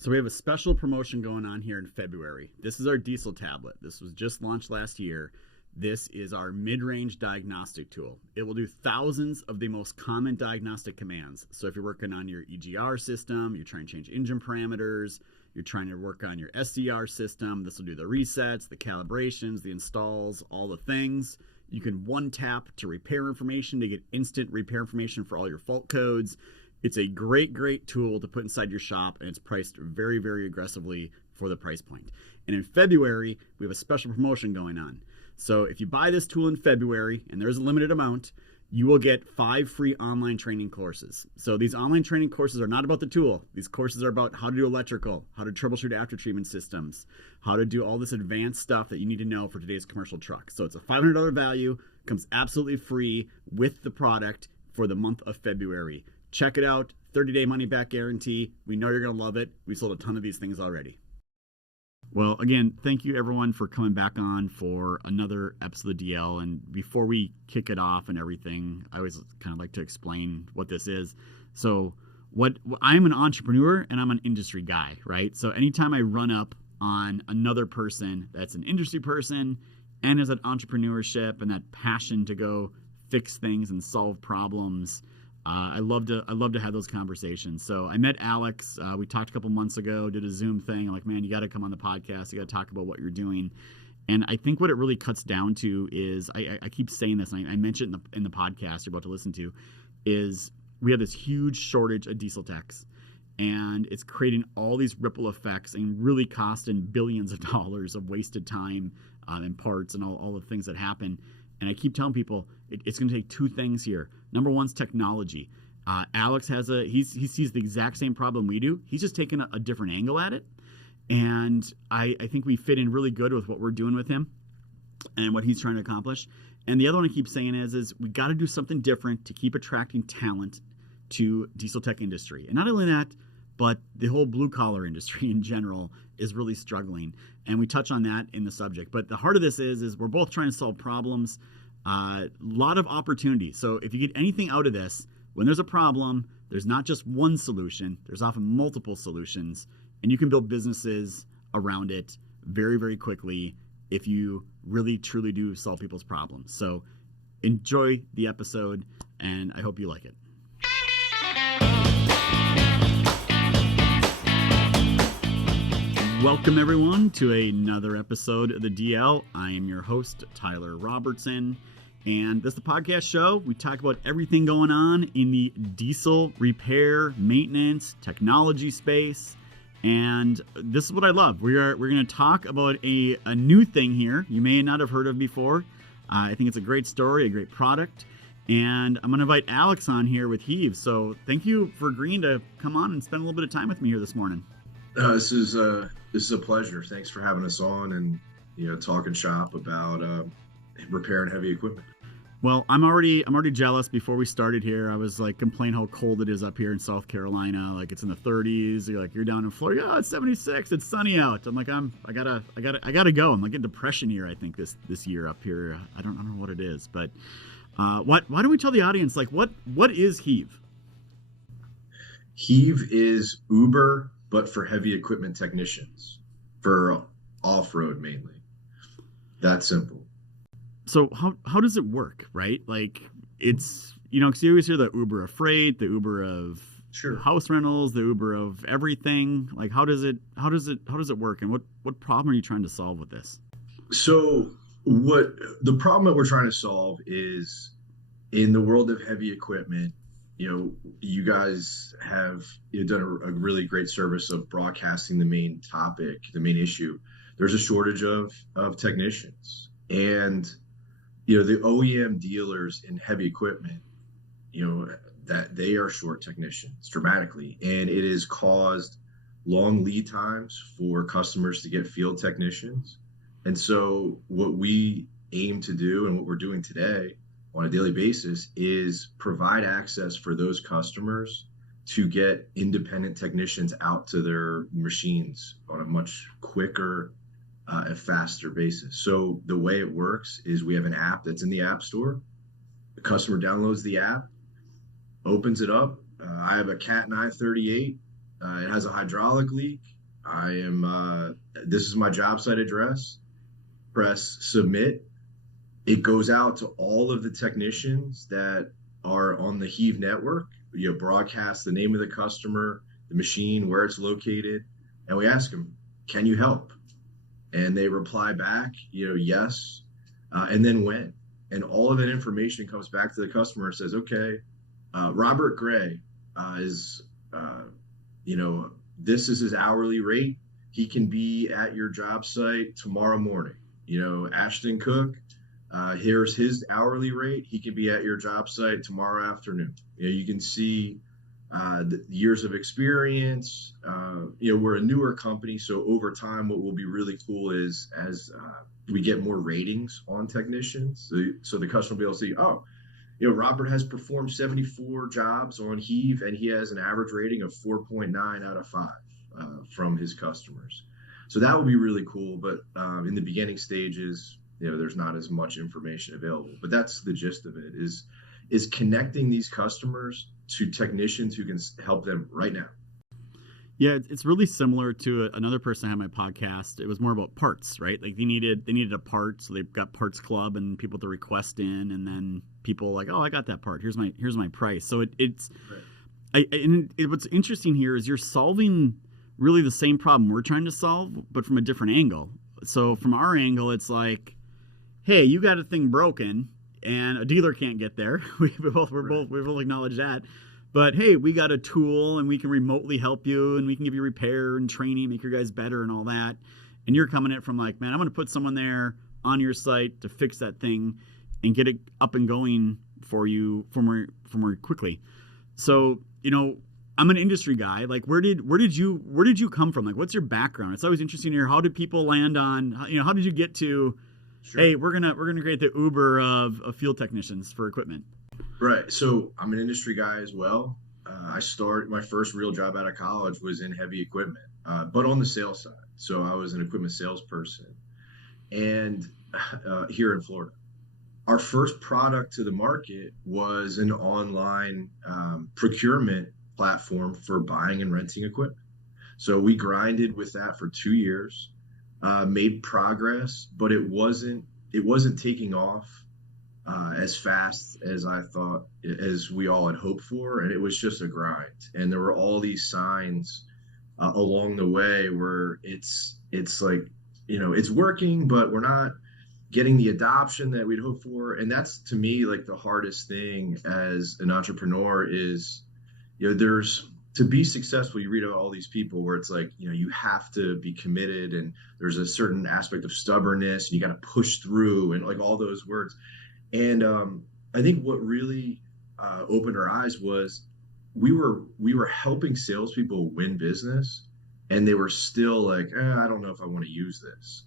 So we have a special promotion going on here in February. This is our diesel tablet. This was just launched last year. This is our mid-range diagnostic tool. It will do thousands of the most common diagnostic commands. So if you're working on your EGR system, you're trying to change engine parameters, you're trying to work on your SCR system, this will do the resets, the calibrations, the installs, all the things. You can one tap to repair information to get instant repair information for all your fault codes. It's a great tool to put inside your shop, and it's priced very, very aggressively for the price point. And in February, we have a special promotion going on. So if you buy this tool in February, and there's a limited amount, you will get 5 free online training courses. So these online training courses are not about the tool. These courses are about how to do electrical, how to troubleshoot after treatment systems, how to do all this advanced stuff that you need to know for today's commercial truck. So it's a $500 value, comes absolutely free with the product for the month of February. Check it out. 30-day money-back guarantee. We know you're going to love it. We sold a ton of these things already. Well, again, thank you everyone for coming back on for another episode of DL. And before we kick it off and everything, I always kind of like to explain what this is. So I'm an entrepreneur and I'm an industry guy, right? So anytime I run up on another person that's an industry person and has that entrepreneurship and that passion to go fix things and solve problems, I love to have those conversations. So I met Alex. We talked a couple months ago, did a Zoom thing. I'm like, man, you got to come on the podcast. You got to talk about what you're doing. And I think what it really cuts down to is, I keep saying this, and I mentioned it in the podcast you're about to listen to, is we have this huge shortage of diesel techs. And it's creating all these ripple effects and really costing billions of dollars of wasted time and parts and all the things that happen. And I keep telling people it's going to take 2 things here. Number one's technology. Alex he sees the exact same problem we do. He's just taking a different angle at it. And I think we fit in really good with what we're doing with him and what he's trying to accomplish. And the other one I keep saying is we got to do something different to keep attracting talent to diesel tech industry. And not only that, but the whole blue collar industry in general is really struggling. And we touch on that in the subject. But the heart of this is we're both trying to solve problems, a lot of opportunity. So if you get anything out of this, when there's a problem, there's not just one solution, there's often multiple solutions, and you can build businesses around it very, very quickly if you really, truly do solve people's problems. So enjoy the episode, and I hope you like it. Welcome everyone to another episode of the DL. I am your host, Tyler Robertson, and this is the podcast show. We talk about everything going on in the diesel repair, maintenance, technology space, and this is what I love. We're going to talk about a new thing here you may not have heard of before. I think it's a great story, a great product, and I'm going to invite Alex on here with Heave. So thank you for agreeing to come on and spend a little bit of time with me here this morning. This is a pleasure. Thanks for having us on and talking shop about repairing heavy equipment. Well, I'm already jealous. Before we started here, I was like complaining how cold it is up here in South Carolina. Like it's in the 30s. You're down in Florida. Oh, it's 76. It's sunny out. I'm like I gotta go. I'm like in depression here. I think this year up here. I don't know what it is, but why don't we tell the audience what is Heave? Heave is Uber, but for heavy equipment technicians, for off-road mainly. That simple. So how does it work, right? Like it's, because you always hear the Uber of freight, the Uber of house rentals, the Uber of everything. Like how does it work, and what problem are you trying to solve with this? So what the problem that we're trying to solve is, in the world of heavy equipment, you guys have done a really great service of broadcasting the main topic, the main issue. There's a shortage of technicians, and the OEM dealers in heavy equipment, that they are short technicians dramatically, and it has caused long lead times for customers to get field technicians. And so what we aim to do, and what we're doing today on a daily basis, is provide access for those customers to get independent technicians out to their machines on a much quicker and faster basis. So the way it works is we have an app that's in the App Store. The customer downloads the app, opens it up. I have a Cat 938 It has a hydraulic leak. This is my job site address. Press submit. It goes out to all of the technicians that are on the Heave network. You broadcast the name of the customer, the machine, where it's located, and we ask them, can you help? And they reply back, yes, and then when. And all of that information comes back to the customer and says, okay, Robert Gray is, this is his hourly rate. He can be at your job site tomorrow morning. Ashton Cook, here's his hourly rate. He can be at your job site tomorrow afternoon. You can see the years of experience. We're a newer company, so over time, what will be really cool is as we get more ratings on technicians, so the customer will be able to see, oh, Robert has performed 74 jobs on Heave, and he has an average rating of 4.9 out of 5 from his customers. So that would be really cool. But in the beginning stages, there's not as much information available. But that's the gist of it, is connecting these customers to technicians who can help them right now. Yeah, it's really similar to another person I had on my podcast. It was more about parts, right? Like they needed a part, so they've got Parts Club and people to request in, and then people like, oh, I got that part. Here's my price. So it's right. What's interesting here is you're solving really the same problem we're trying to solve, but from a different angle. So from our angle, it's like, hey, you got a thing broken, and a dealer can't get there. we both acknowledge that. But hey, we got a tool and we can remotely help you and we can give you repair and training, make your guys better and all that. And you're coming in from like, man, I'm going to put someone there on your site to fix that thing and get it up and going for you for more quickly. So, I'm an industry guy. Like, where did you come from? Like, what's your background? It's always interesting to hear, how did people land on, how did you get to, sure, hey, we're gonna create the Uber of field technicians for equipment? Right. So I'm an industry guy as well. I started my first real job out of college was in heavy equipment, but on the sales side. So I was an equipment salesperson, and here in Florida, our first product to the market was an online procurement platform for buying and renting equipment. So we grinded with that for 2 years, made progress, but it wasn't taking off as fast as I thought, as we all had hoped for. And it was just a grind. And there were all these signs along the way where it's like, it's working, but we're not getting the adoption that we'd hoped for. And that's, to me, like the hardest thing as an entrepreneur is, to be successful, you read about all these people where it's like, you have to be committed, and there's a certain aspect of stubbornness, and you got to push through, and like all those words. And I think what really opened our eyes was we were helping salespeople win business, and they were still like, I don't know if I want to use this.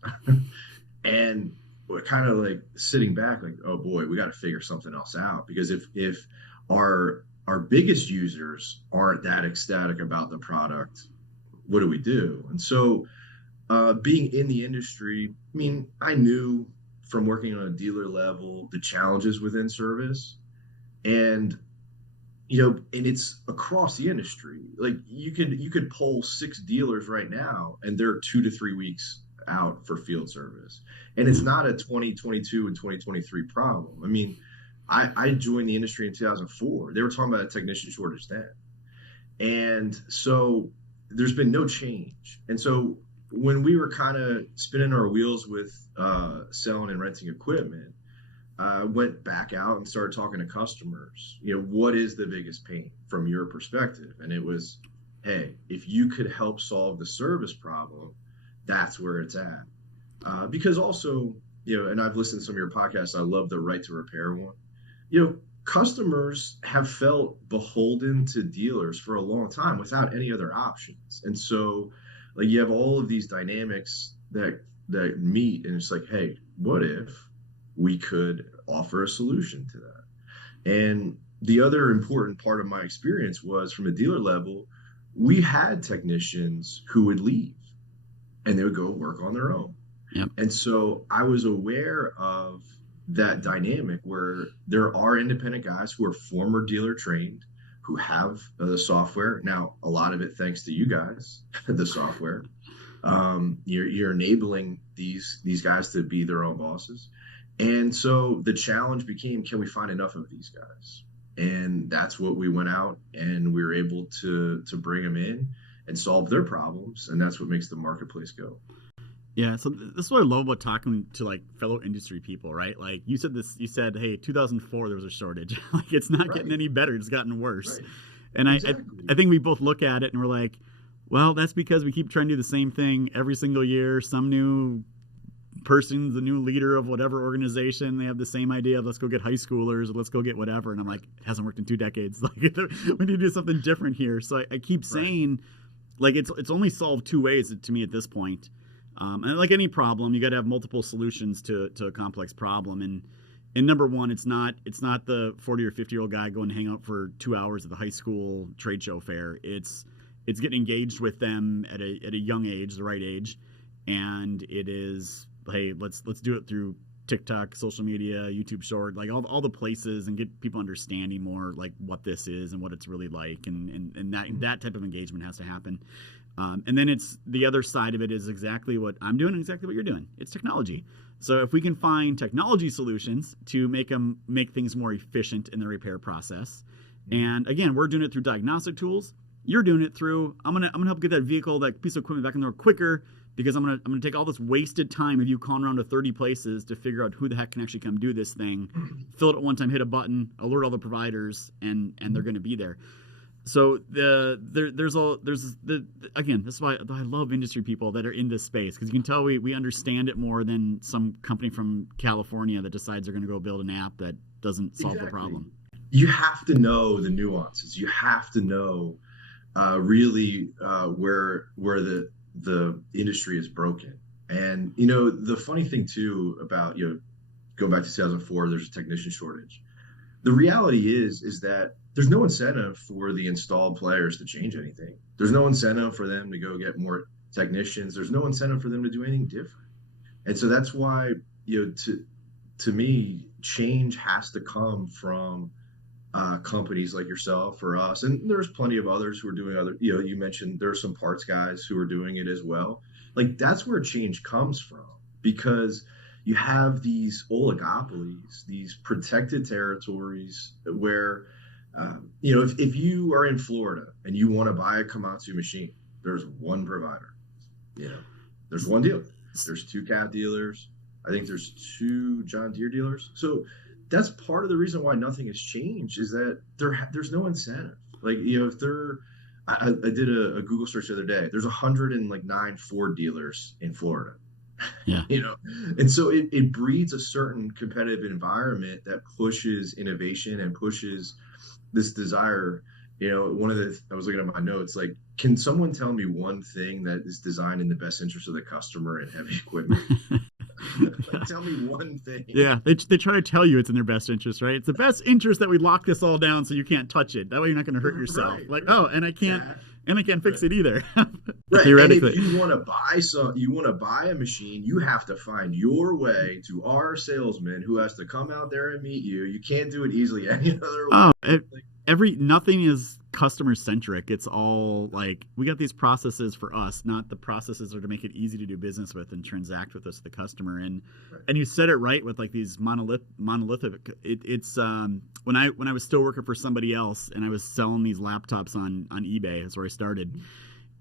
And we're kind of like sitting back like, oh boy, we got to figure something else out, because if our biggest users aren't that ecstatic about the product, what do we do? And so being in the industry, I mean, I knew from working on a dealer level the challenges within service, and and it's across the industry. Like you could poll 6 dealers right now, and they're 2 to 3 weeks out for field service, and it's not a 2022 and 2023 problem. I mean, I joined the industry in 2004. They were talking about a technician shortage then. And so there's been no change. And so when we were kind of spinning our wheels with selling and renting equipment, I went back out and started talking to customers. What is the biggest pain from your perspective? And it was, hey, if you could help solve the service problem, that's where it's at. Because also, and I've listened to some of your podcasts. I love the Right to Repair one. Customers have felt beholden to dealers for a long time without any other options. And so like you have all of these dynamics that meet, and it's like, hey, what if we could offer a solution to that? And the other important part of my experience was from a dealer level, we had technicians who would leave and they would go work on their own. Yep. And so I was aware of that dynamic where there are independent guys who are former dealer trained, who have the software. Now, a lot of it thanks to you guys, the software. You're enabling these guys to be their own bosses. And so the challenge became, can we find enough of these guys? And that's what we went out and we were able to bring them in and solve their problems. And that's what makes the marketplace go. Yeah, so this is what I love about talking to like fellow industry people, right? Like you said, hey, 2004 there was a shortage. Like it's not getting any better, it's gotten worse. Right. And Exactly. I think we both look at it and we're like, well, that's because we keep trying to do the same thing every single year. Some new person's the new leader of whatever organization. They have the same idea of let's go get high schoolers or let's go get whatever. And I'm like, it hasn't worked in 2 decades. Like we need to do something different here. So I keep saying, like it's only solved 2 ways to me at this point. And like any problem, you got to have multiple solutions to a complex problem. And number one, it's not the 40 or 50-year-old guy going to hang out for 2 hours at the high school trade show fair. It's getting engaged with them at a young age, the right age, and it is, hey, let's do it through TikTok, social media, YouTube Short, like all the places, and get people understanding more like what this is and what it's really like, and that type of engagement has to happen. And then it's the other side of it is exactly what I'm doing, exactly what you're doing. It's technology. So if we can find technology solutions to make things more efficient in the repair process, and again, we're doing it through diagnostic tools. You're doing it through I'm gonna help get that vehicle, that piece of equipment back in there quicker, because I'm gonna take all this wasted time of you calling around to 30 places to figure out who the heck can actually come do this thing, fill it at one time, hit a button, alert all the providers, and they're gonna be there. So again, this is why I love industry people that are in this space, because you can tell we understand it more than some company from California that decides they're going to go build an app that doesn't solve the problem. You have to know the nuances. You have to know really where the industry is broken. And the funny thing too about going back to 2004, there's a technician shortage. The reality is that there's no incentive for the installed players to change anything. There's no incentive for them to go get more technicians. There's no incentive for them to do anything different. And so that's why, to me, change has to come from companies like yourself or us. And there's plenty of others who are doing you mentioned there's some parts guys who are doing it as well. Like that's where change comes from, because you have these oligopolies, these protected territories where, if you are in Florida and you want to buy a Komatsu machine, there's one provider. There's one dealer. There's 2 Cat dealers. I think there's 2 John Deere dealers. So that's part of the reason why nothing has changed, is that there's no incentive. Like, if I did a Google search the other day. There's 109 Ford dealers in Florida. Yeah. And so it breeds a certain competitive environment that pushes innovation and pushes this desire. I was looking at my notes, like, can someone tell me one thing that is designed in the best interest of the customer in heavy equipment? Tell me one thing. Yeah, they try to tell you it's in their best interest, right? It's the best interest that we lock this all down so you can't touch it. That way you're not going to hurt yourself. Right. And I can't fix it either. Right. Theoretically. And if you want to buy a machine, you have to find your way to our salesman who has to come out there and meet you. You can't do it easily any other way. Nothing is customer centric. It's all like, we got these processes for us, not the processes are to make it easy to do business with and transact with us, the customer. And you said it right with like these monolithic. It's when I was still working for somebody else and I was selling these laptops on eBay. That's where I started.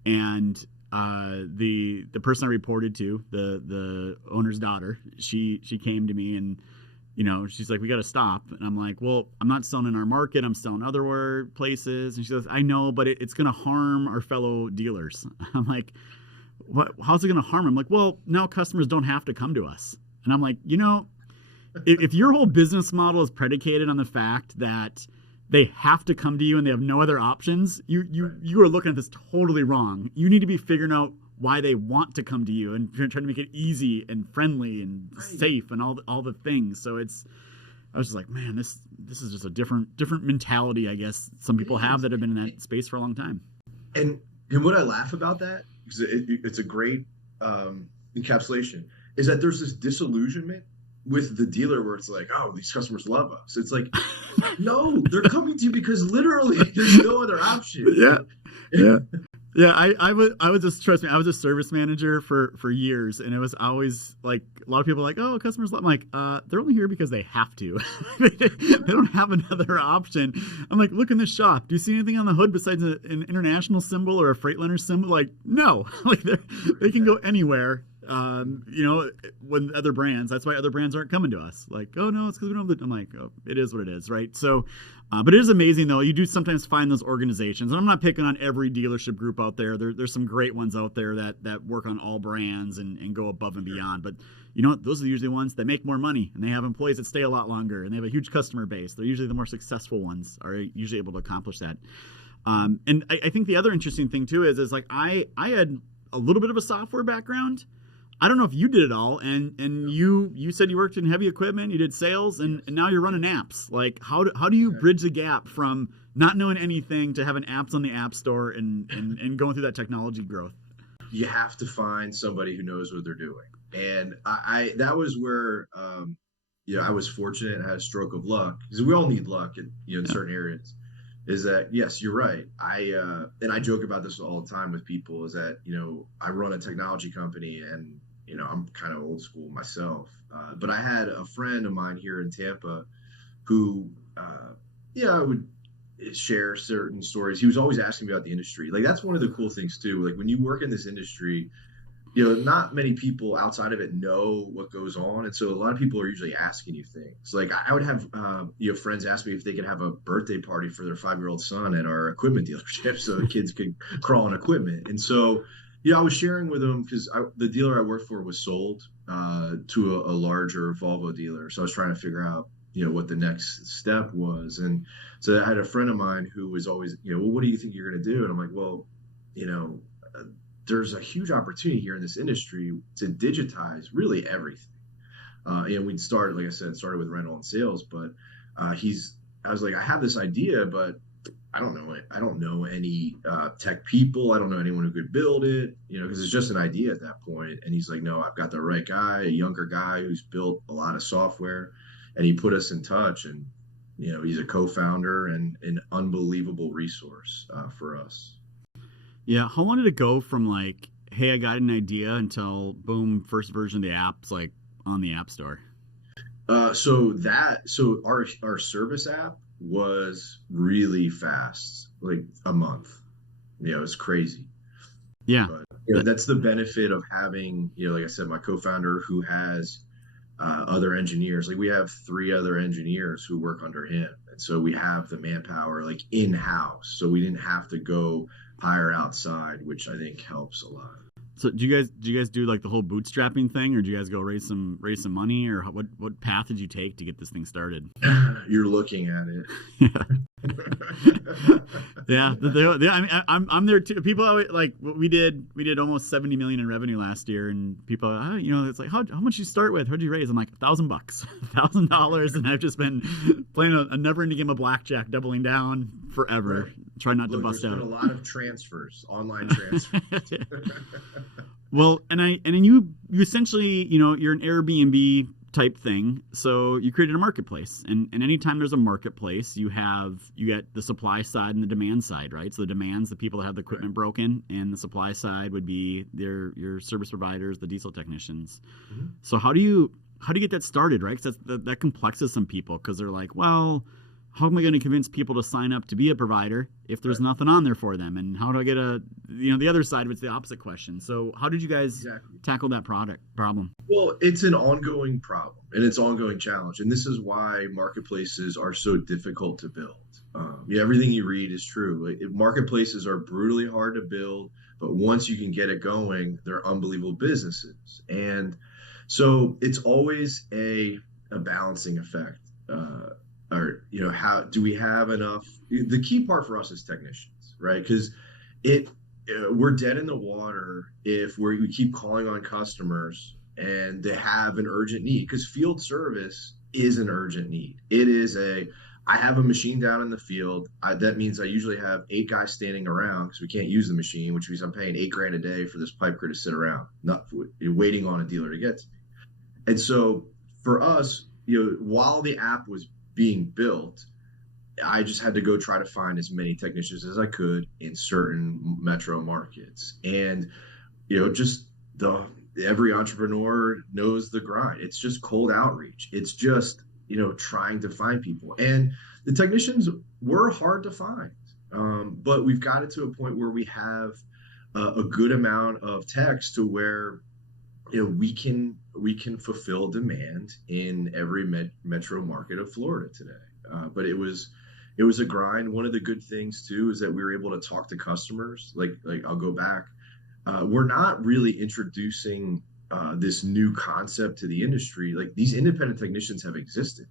And the person I reported to, the owner's daughter, she came to me and she's like, we got to stop. And I'm like, well, I'm not selling in our market. I'm selling other places. And she says, I know, but it's going to harm our fellow dealers. I'm like, what? How's it going to harm them? I'm like, well, now customers don't have to come to us. And I'm like, if your whole business model is predicated on the fact that they have to come to you and they have no other options, you are looking at this totally wrong. You need to be figuring out why they want to come to you and trying to make it easy and friendly and safe and all the things. So I was just like, man, this is just a different mentality, I guess, some people have that have been in that space for a long time. And what I laugh about that, because it's a great encapsulation, is that there's this disillusionment with the dealer where it's like, oh, these customers love us. It's like, no, they're coming to you because literally there's no other option. Yeah. Yeah. Yeah, I was just, trust me, I was a service manager for years, and it was always like a lot of people are like, oh, customers love. I'm like, they're only here because they have to. They don't have another option. I'm like, look in this shop. Do you see anything on the hood besides an international symbol or a Freightliner symbol? Like, no. Like they can go anywhere. When other brands, that's why other brands aren't coming to us. Like, oh no, it's because we don't have the. I'm like, oh, it is what it is, right? So. But it is amazing, though. You do sometimes find those organizations. And I'm not picking on every dealership group out there. There's some great ones out there that work on all brands and go above and beyond. But you know what? Those are usually the ones that make more money. And they have employees that stay a lot longer. And they have a huge customer base. They're usually the more successful ones are usually able to accomplish that. And I think the other interesting thing, too, is like I had a little bit of a software background. I don't know if you did it all, and you said you worked in heavy equipment, you did sales, and now you're running apps. Like, how do you bridge the gap from not knowing anything to having apps on the App Store and going through that technology growth? You have to find somebody who knows what they're doing, and I that was where I was fortunate. I had a stroke of luck, because we all need luck in certain areas. Is that, yes, you're right. And I joke about this all the time with people, is that I run a technology company, and I'm kind of old school myself, but I had a friend of mine here in Tampa who I would share certain stories. He was always asking me about the industry. Like, that's one of the cool things too. Like, when you work in this industry, not many people outside of it know what goes on. And so a lot of people are usually asking you things. Like, I would have, friends ask me if they could have a birthday party for their 5-year-old son at our equipment dealership so the kids could crawl on equipment. And so, I was sharing with them, because the dealer I worked for was sold to a larger Volvo dealer. So I was trying to figure out, what the next step was. And so I had a friend of mine who was always, well, what do you think you're going to do? And I'm like, well, there's a huge opportunity here in this industry to digitize really everything. We'd started, like I said, with rental and sales, but I was like, I have this idea, but I don't know it. I don't know any tech people. I don't know anyone who could build it, because it's just an idea at that point. And he's like, no, I've got the right guy, a younger guy who's built a lot of software, and he put us in touch. And, he's a co-founder and an unbelievable resource for us. Yeah. How long did it go from like, hey, I got an idea, until boom, first version of the app's like on the App Store? So our service app was really fast, like a month. It's crazy. Yeah. But that's the benefit of having, like I said, my co-founder who has other engineers. Like, we have 3 other engineers who work under him. And so we have the manpower like in-house. So we didn't have to go hire outside, which I think helps a lot. So do you guys do like the whole bootstrapping thing, or do you guys go raise some money, or what path did you take to get this thing started? You're looking at it. Yeah. Yeah. I mean, I'm there too. People always, like, we did almost 70 million in revenue last year, and people, it's like, how much you start with? How'd you raise? I'm like, $1,000, $1,000, and I've just been playing a never-ending game of blackjack, doubling down forever. Right. Try not to bust out. There's been a lot of transfers, online transfers. Well, and you essentially, you're an Airbnb type thing. So you created a marketplace, and anytime there's a marketplace, you get the supply side and the demand side, right? So the demand's the people that have the equipment broken, and the supply side would be your service providers, the diesel technicians. Mm-hmm. So how do you get that started, right? Because that complexes some people, because they're like, well, how am I going to convince people to sign up to be a provider if there's nothing on there for them? And how do I get the other side of it's the opposite question. So how did you guys tackle that problem? Well, it's an ongoing problem, and it's an ongoing challenge. And this is why marketplaces are so difficult to build. Everything you read is true. Marketplaces are brutally hard to build, but once you can get it going, they're unbelievable businesses. And so it's always a balancing effect. Or how do we have enough? The key part for us is technicians, right? Because we're dead in the water if we keep calling on customers and they have an urgent need. Because field service is an urgent need. It is I have a machine down in the field. That means I usually have 8 guys standing around because we can't use the machine, which means I'm paying $8,000 a day for this pipe crew to sit around, not waiting on a dealer to get to me. And so for us, while the app was being built, I just had to go try to find as many technicians as I could in certain metro markets. And, just every entrepreneur knows the grind. It's just cold outreach. It's just, trying to find people. And the technicians were hard to find. But we've got it to a point where we have a good amount of techs to where we can fulfill demand in every metro market of Florida today. But it was a grind. One of the good things too is that we were able to talk to customers. Like I'll go back. We're not really introducing this new concept to the industry. Like these independent technicians have existed,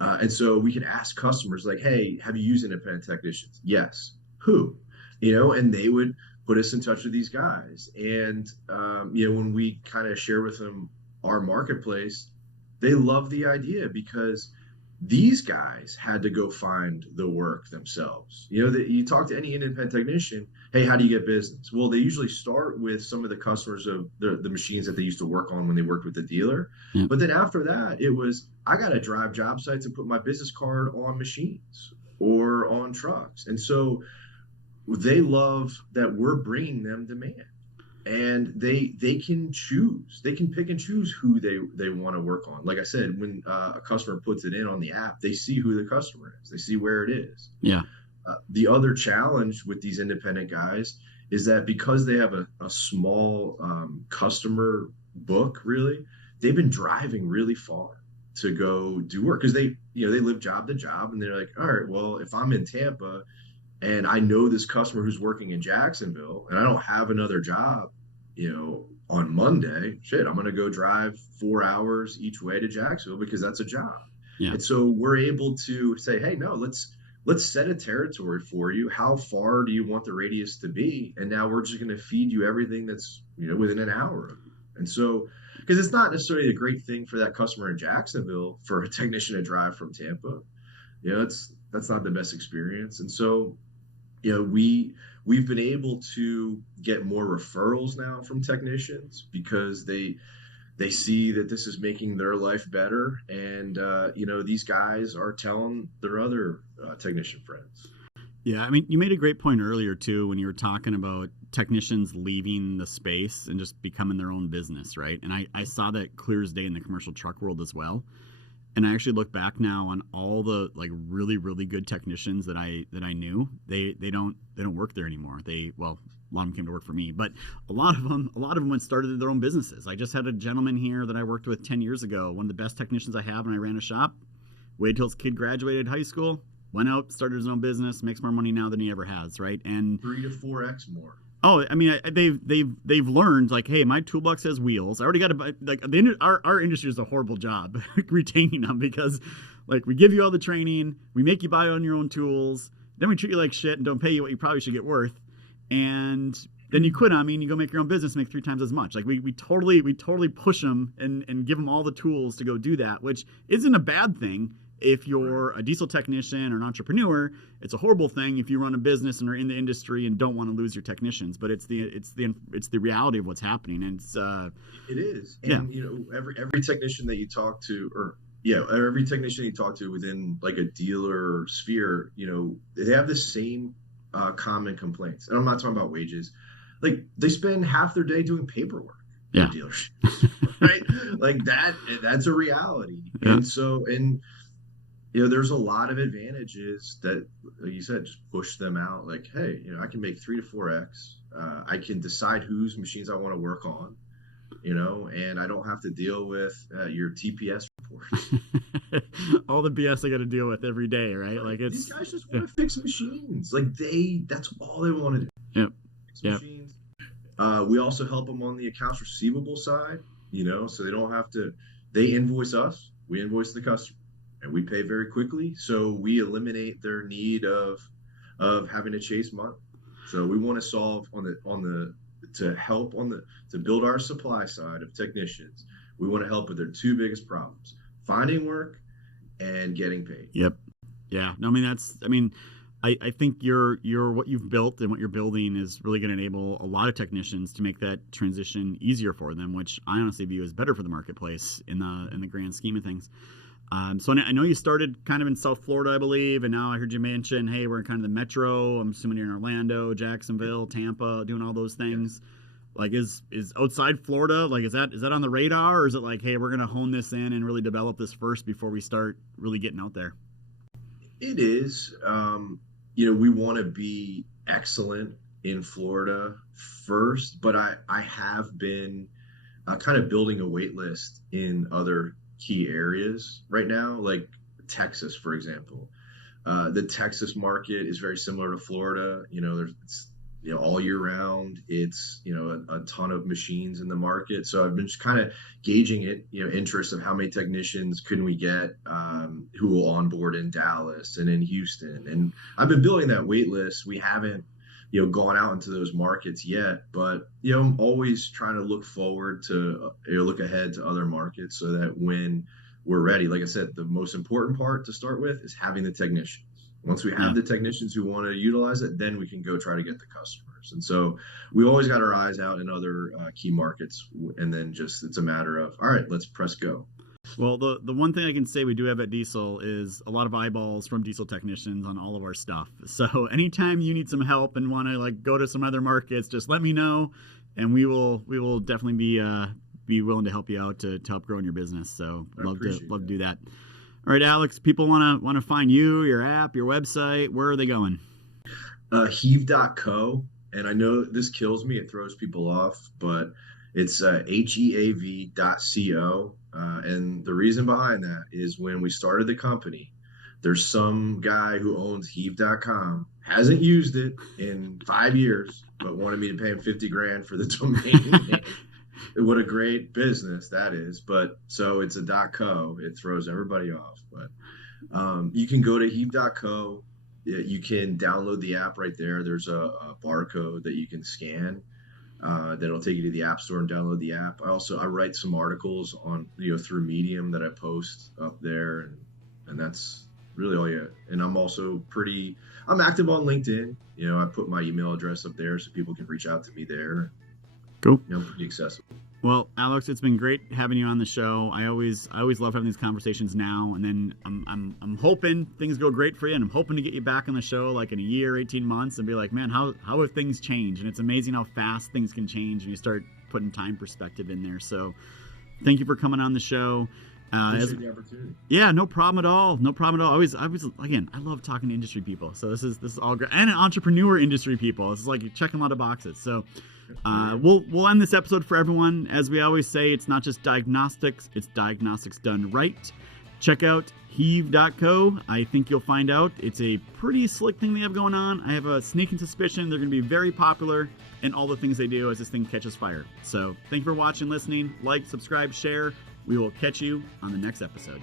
and so we can ask customers like, "Hey, have you used independent technicians?" Yes. Who? And they would put us in touch with these guys. And when we kind of share with them our marketplace, they love the idea because these guys had to go find the work themselves. You talk to any independent technician, hey, how do you get business? Well, they usually start with some of the customers of the machines that they used to work on when they worked with the dealer. Yeah. But then after that, it was, I got to drive job sites and put my business card on machines or on trucks. And so they love that we're bringing them demand. And they can choose. They can pick and choose who they want to work on. Like I said, when a customer puts it in on the app, they see who the customer is. They see where it is. Yeah. The other challenge with these independent guys is that because they have a small customer book, really, they've been driving really far to go do work because they live job to job, and they're like, all right, well, if I'm in Tampa and I know this customer who's working in Jacksonville and I don't have another job, on Monday, I'm going to go drive 4 hours each way to Jacksonville because that's a job. Yeah. And so we're able to say, hey, no, let's set a territory for you. How far do you want the radius to be? And now we're just going to feed you everything that's, within an hour. And so, because it's not necessarily a great thing for that customer in Jacksonville for a technician to drive from Tampa. That's not the best experience. And so, we've been able to get more referrals now from technicians because they see that this is making their life better. And, these guys are telling their other technician friends. Yeah. I mean, you made a great point earlier too, when you were talking about technicians leaving the space and just becoming their own business. Right. And I saw that clear as day in the commercial truck world as well. And I actually look back now on all the like really, really good technicians that I knew. They don't work there anymore. A lot of them came to work for me, but a lot of them went and started their own businesses. I just had a gentleman here that I worked with 10 years ago, one of the best technicians I have, and I ran a shop. Waited till his kid graduated high school, went out, started his own business, makes more money now than he ever has, right? And 3 to 4x more. Oh, I mean, they've learned like, hey, my toolbox has wheels. I already got to like our industry does a horrible job retaining them because, like, we give you all the training, we make you buy on your own tools, then we treat you like shit and don't pay you what you probably should get worth, and then you quit on me and you go make your own business, and make 3 times as much. Like we totally push them and give them all the tools to go do that, which isn't a bad thing. If you're a diesel technician or an entrepreneur, it's a horrible thing if you run a business and are in the industry and don't want to lose your technicians. But it's the reality of what's happening, and it is. And every technician that you talk to, every technician you talk to within like a dealer sphere, they have the same common complaints. And I'm not talking about wages. Like they spend half their day doing paperwork. Yeah. In dealerships, right? Like that's a reality. Yeah. And so there's a lot of advantages that, like you said, just push them out. Like, hey, I can make 3 to 4x. I can decide whose machines I want to work on, and I don't have to deal with your TPS reports. All the BS I got to deal with every day, right? Like these guys just want to fix machines. Like that's all they want to do. Yep. Fix machines. We also help them on the accounts receivable side, so they don't have to. They invoice us. We invoice the customer. And we pay very quickly, so we eliminate their need of having to chase money. So we want to solve to build our supply side of technicians. We want to help with their 2 biggest problems: finding work and getting paid. Yep. Yeah. No, I mean I think your what you've built and what you're building is really going to enable a lot of technicians to make that transition easier for them, which I honestly view as better for the marketplace in the grand scheme of things. So I know you started kind of in South Florida, I believe, and now I heard you mention, hey, we're in kind of the metro. I'm assuming you're in Orlando, Jacksonville, Tampa, doing all those things. Like, is outside Florida, like, is that on the radar, or is it like, hey, we're gonna hone this in and really develop this first before we start really getting out there? It is. We want to be excellent in Florida first, but I have been kind of building a wait list in other key areas right now, like Texas, for example. The Texas market is very similar to Florida. It's all year round. It's a ton of machines in the market. So I've been just kind of gauging it, interest of how many technicians can we get who will onboard in Dallas and in Houston. And I've been building that wait list. We haven't gone out into those markets yet, but I'm always trying to look forward to look ahead to other markets so that when we're ready, like I said, the most important part to start with is having the technicians. Once we have the technicians who want to utilize it, then we can go try to get the customers. And so we always got our eyes out in other key markets, and then just it's a matter of, all right, let's press go. Well, the one thing I can say we do have at Diesel is a lot of eyeballs from Diesel technicians on all of our stuff. So anytime you need some help and want to like go to some other markets, just let me know, and we will definitely be willing to help you out to help grow in your business. So love to do that. All right, Alex, people want to find you, your app, your website. Where are they going? Heave.co. And I know this kills me. It throws people off, but it's heav.co. And the reason behind that is when we started the company, there's some guy who owns heave.com, hasn't used it in 5 years, but wanted me to pay him $50,000 for the domain name. What a great business that is. But so it's a .co. It throws everybody off. But you can go to heave.co. You can download the app right there. There's a barcode that you can scan. That'll take you to the App Store and download the app. I write some articles on through Medium that I post up there, and that's really all you. And I'm active on LinkedIn. I put my email address up there so people can reach out to me there. Cool. I'm pretty accessible. Well, Alex, it's been great having you on the show. I always love having these conversations now, and then I'm hoping things go great for you, and I'm hoping to get you back on the show like in a year, 18 months, and be like, man, how have things changed? And it's amazing how fast things can change when you start putting time perspective in there. So, thank you for coming on the show. Appreciate the opportunity. Yeah, no problem at all. No problem at all. I love talking to industry people. So this is all great, and entrepreneur industry people. This is like you're checking a lot of boxes. So we'll end this episode for everyone. As we always say, it's not just diagnostics; it's diagnostics done right. Check out heave.co. I think you'll find out it's a pretty slick thing they have going on. I have a sneaking suspicion they're going to be very popular in all the things they do as this thing catches fire. So thank you for watching, listening. Like, subscribe, share. We will catch you on the next episode.